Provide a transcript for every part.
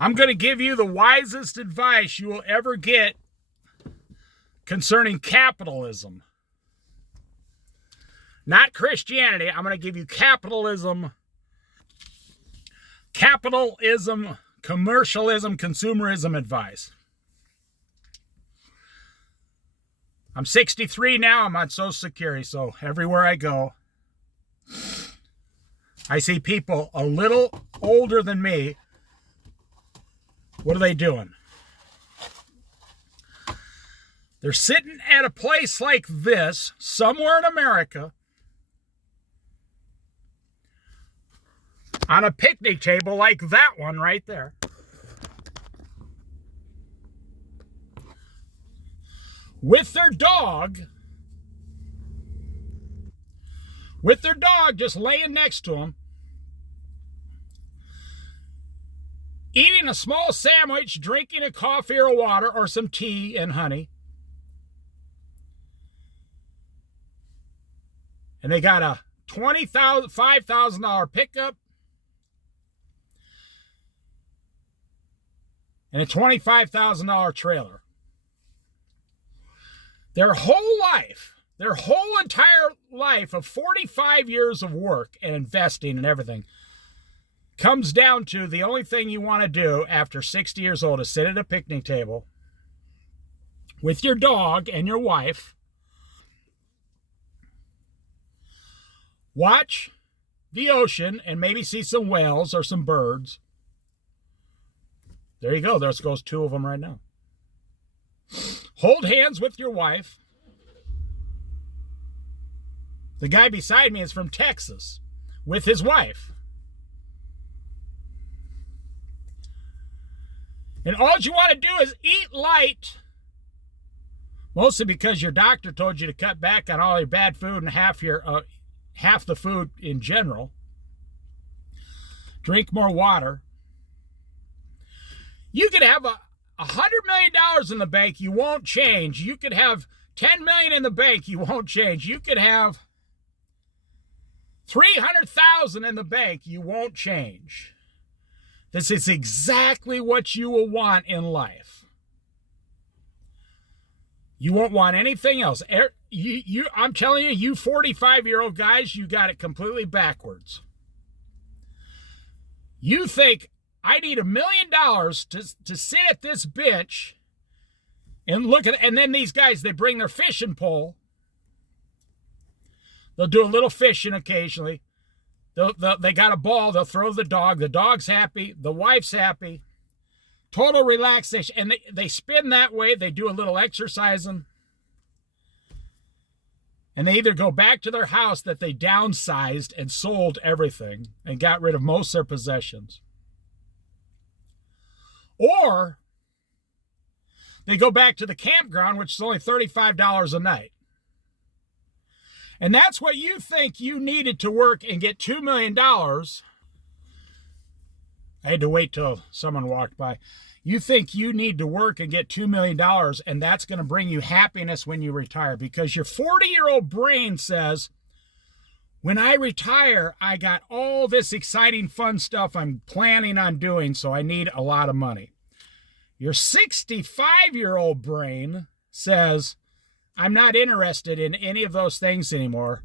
I'm going to give you the wisest advice you will ever get concerning capitalism. Not Christianity. I'm going to give you capitalism, commercialism, consumerism advice. I'm 63 now. I'm on Social Security, so everywhere I go, I see people a little older than me. What are they doing? They're sitting at a place like this, somewhere in America, on a picnic table like that one right there. With their dog just laying next to them, eating a small sandwich, drinking a coffee or water or some tea and honey. And they got a $5,000 pickup and a $25,000 trailer. Their whole entire life of 45 years of work and investing and everything comes down to the only thing you want to do after 60 years old is sit at a picnic table with your dog and your wife, watch the ocean and maybe see some whales or some birds. There you go. There goes two of them right now. Hold hands with your wife. The guy beside me is from Texas with his wife. And all you want to do is eat light, mostly because your doctor told you to cut back on all your bad food and half the food in general. Drink more water. You could have $100 million in the bank, you won't change. You could have $10 million in the bank, you won't change. You could have $300,000 in the bank, you won't change. This is exactly what you will want in life. You won't want anything else. I'm telling you, you 45-year-old guys, you got it completely backwards. You think, I need $1 million to sit at this bench and look at it. And then these guys, they bring their fishing pole. They'll do a little fishing occasionally. They got a ball. They'll throw the dog. The dog's happy. The wife's happy. Total relaxation. And they spin that way. They do a little exercising. And they either go back to their house that they downsized and sold everything and got rid of most of their possessions. Or they go back to the campground, which is only $35 a night. And that's what you think you needed to work and get $2 million. I had to wait till someone walked by. You think you need to work and get $2 million, and that's going to bring you happiness when you retire, because your 40-year-old brain says, when I retire, I got all this exciting, fun stuff I'm planning on doing, so I need a lot of money. Your 65-year-old brain says, I'm not interested in any of those things anymore.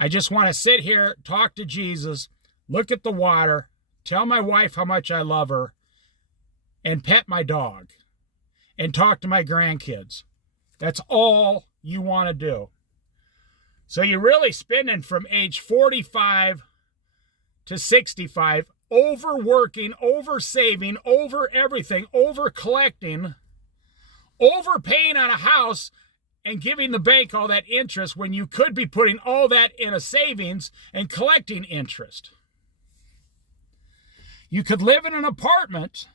I just want to sit here, talk to Jesus, look at the water, tell my wife how much I love her, and pet my dog, and talk to my grandkids. That's all you want to do. So you're really spending from age 45 to 65, overworking, oversaving, over everything, over collecting, overpaying on a house, and giving the bank all that interest when you could be putting all that in a savings and collecting interest. You could live in an apartment,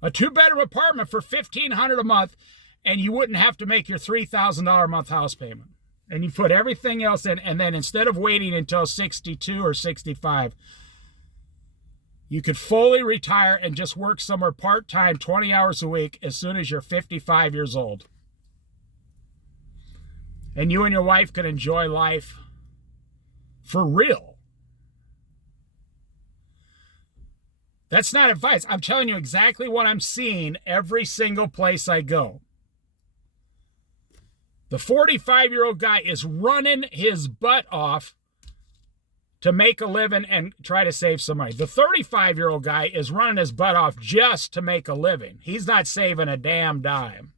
a 2-bedroom apartment for $1,500 a month, and you wouldn't have to make your $3,000 a month house payment. And you put everything else in, and then instead of waiting until 62 or 65, you could fully retire and just work somewhere part-time, 20 hours a week, as soon as you're 55 years old. And you and your wife could enjoy life for real. That's not advice. I'm telling you exactly what I'm seeing every single place I go. The 45-year-old guy is running his butt off to make a living and try to save some money. The 35-year-old guy is running his butt off just to make a living. He's not saving a damn dime.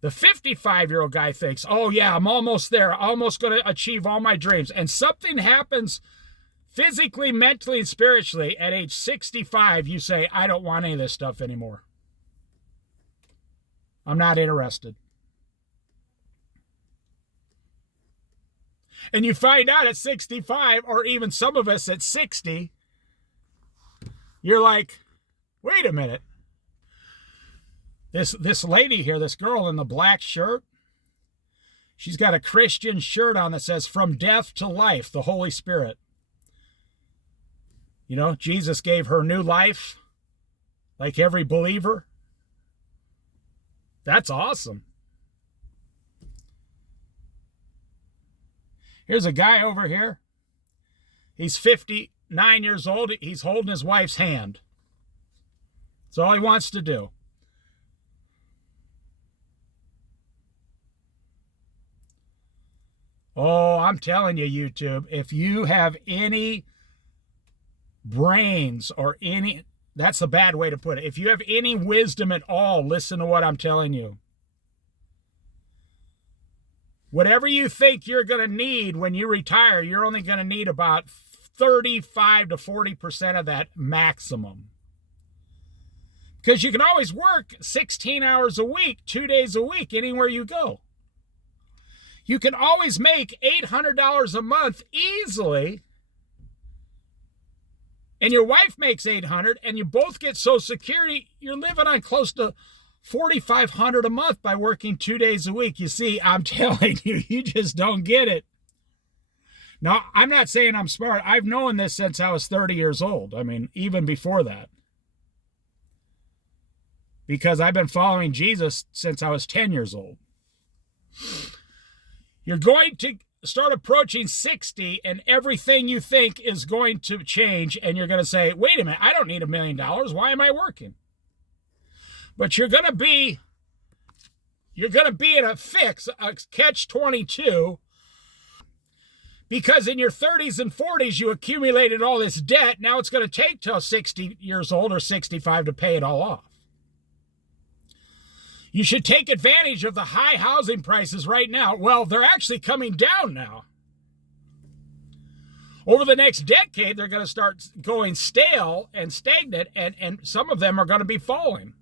The 55-year-old guy thinks, oh yeah, I'm almost there. I'm almost going to achieve all my dreams. And something happens physically, mentally, and spiritually at age 65. You say, I don't want any of this stuff anymore. I'm not interested. And you find out at 65, or even some of us at 60, you're like, wait a minute. This lady here, this girl in the black shirt, she's got a Christian shirt on that says, from death to life, the Holy Spirit. You know, Jesus gave her new life, like every believer. That's awesome. Here's a guy over here. He's 59 years old. He's holding his wife's hand. That's all he wants to do. Oh, I'm telling you, YouTube, if you have any brains or any, that's a bad way to put it. If you have any wisdom at all, listen to what I'm telling you. Whatever you think you're going to need when you retire, you're only going to need about 35 to 40% of that maximum. Because you can always work 16 hours a week, 2 days a week, anywhere you go. You can always make $800 a month easily. And your wife makes $800 and you both get Social Security. You're living on close to $4,500 a month by working 2 days a week. You see, I'm telling you, you just don't get it. Now, I'm not saying I'm smart. I've known this since I was 30 years old. I mean, even before that. Because I've been following Jesus since I was 10 years old. You're going to start approaching 60 and everything you think is going to change. And you're going to say, wait a minute, I don't need $1 million. Why am I working? But you're going to be in a fix, a catch-22, because in your 30s and 40s, you accumulated all this debt. Now it's going to take till 60 years old or 65 to pay it all off. You should take advantage of the high housing prices right now. Well, they're actually coming down now. Over the next decade, they're going to start going stale and stagnant, and some of them are going to be falling.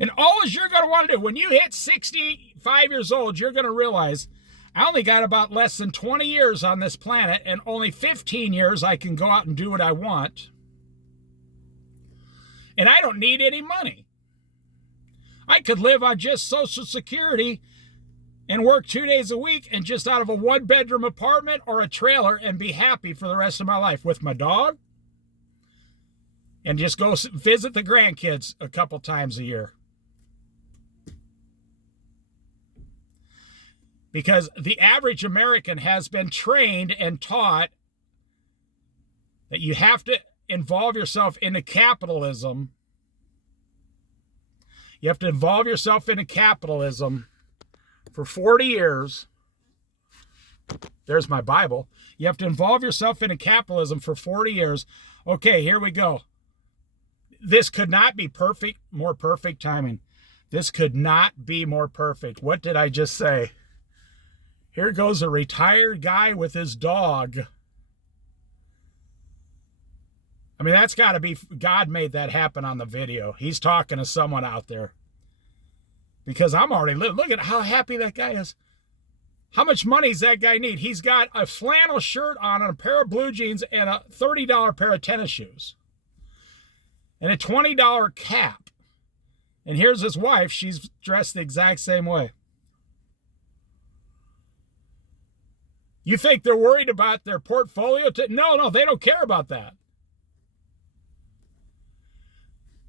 And all you're going to want to do, when you hit 65 years old, you're going to realize, I only got about less than 20 years on this planet, and only 15 years I can go out and do what I want. And I don't need any money. I could live on just Social Security and work 2 days a week and just out of a 1-bedroom apartment or a trailer and be happy for the rest of my life with my dog and just go visit the grandkids a couple times a year. Because the average American has been trained and taught that you have to involve yourself into capitalism. You have to involve yourself into capitalism for 40 years. There's my Bible. You have to involve yourself into capitalism for 40 years. Okay, here we go. This could not be perfect, more perfect timing. This could not be more perfect. What did I just say? Here goes a retired guy with his dog. I mean, that's got to be, God made that happen on the video. He's talking to someone out there. Because I'm already living. Look at how happy that guy is. How much money does that guy need? He's got a flannel shirt on and a pair of blue jeans and a $30 pair of tennis shoes. And a $20 cap. And here's his wife. She's dressed the exact same way. You think they're worried about their portfolio? No, they don't care about that.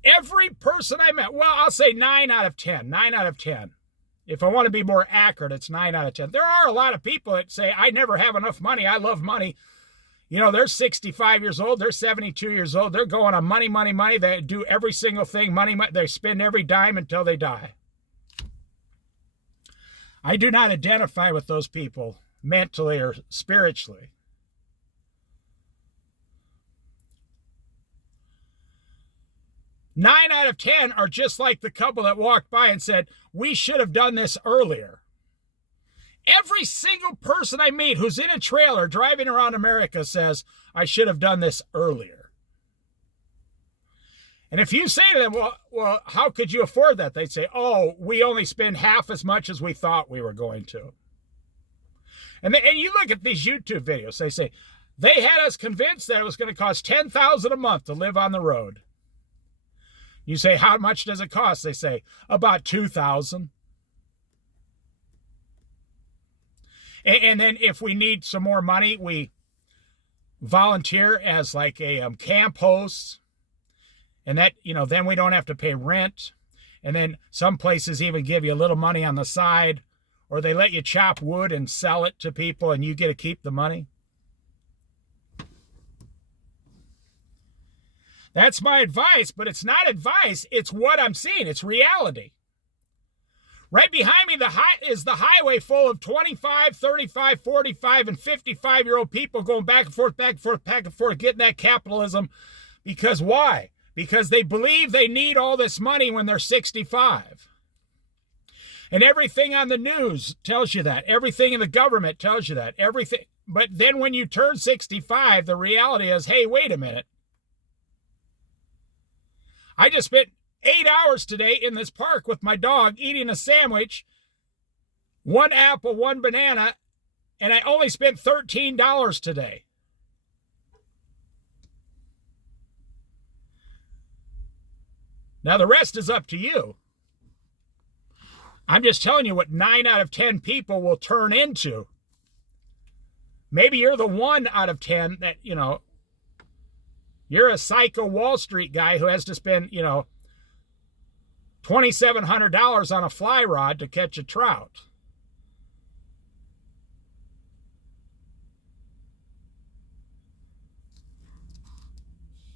Every person I met, well, I'll say 9 out of 10. 9 out of 10. If I want to be more accurate, it's 9 out of 10. There are a lot of people that say, I never have enough money. I love money. You know, they're 65 years old. They're 72 years old. They're going on money, money, money. They do every single thing. Money, money. They spend every dime until they die. I do not identify with those people mentally or spiritually. Nine out of 10 are just like the couple that walked by and said, we should have done this earlier. Every single person I meet who's in a trailer driving around America says, I should have done this earlier. And if you say to them, well, how could you afford that? They'd say, oh, we only spend half as much as we thought we were going to. And you look at these YouTube videos, they say, they had us convinced that it was going to cost $10,000 a month to live on the road. You say, how much does it cost? They say, about $2,000. And then if we need some more money, we volunteer as like a camp host. And that, you know, then we don't have to pay rent. And then some places even give you a little money on the side, or they let you chop wood and sell it to people and you get to keep the money. That's my advice, but it's not advice. It's what I'm seeing. It's reality. Right behind me is the highway full of 25, 35, 45, and 55-year-old people going back and forth, back and forth, back and forth, getting that capitalism. Because why? Because they believe they need all this money when they're 65. And everything on the news tells you that. Everything in the government tells you that. Everything. But then when you turn 65, the reality is, hey, wait a minute. I just spent 8 hours today in this park with my dog eating a sandwich, 1 apple, 1 banana, and I only spent $13 today. Now the rest is up to you. I'm just telling you what 9 out of 10 people will turn into. Maybe you're the 1 out of 10 that, you know, you're a psycho Wall Street guy who has to spend, you know, $2,700 on a fly rod to catch a trout.